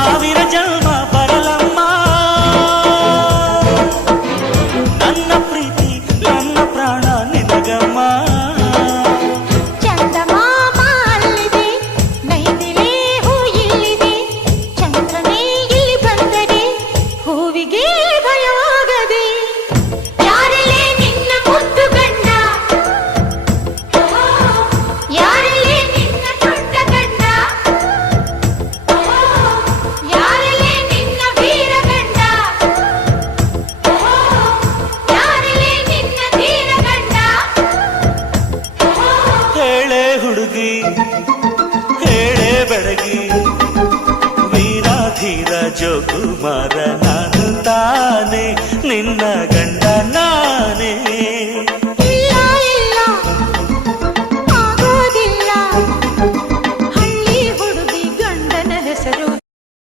ಸಾವಿರ ಜನ್ಮ ಬರಲಮ್ಮ ನನ್ನ ಪ್ರೀತಿ ನನ್ನ ಪ್ರಾಣ ನಿನಗಮ್ಮ ಹುಡುಗಿ ಹೇಳೆ ಬೆಳಗಿ ವೀರಾಧೀರ ಜೋಕುಮಾರ ನಾನು ತಾನೆ ನಿನ್ನ ಗಂಡ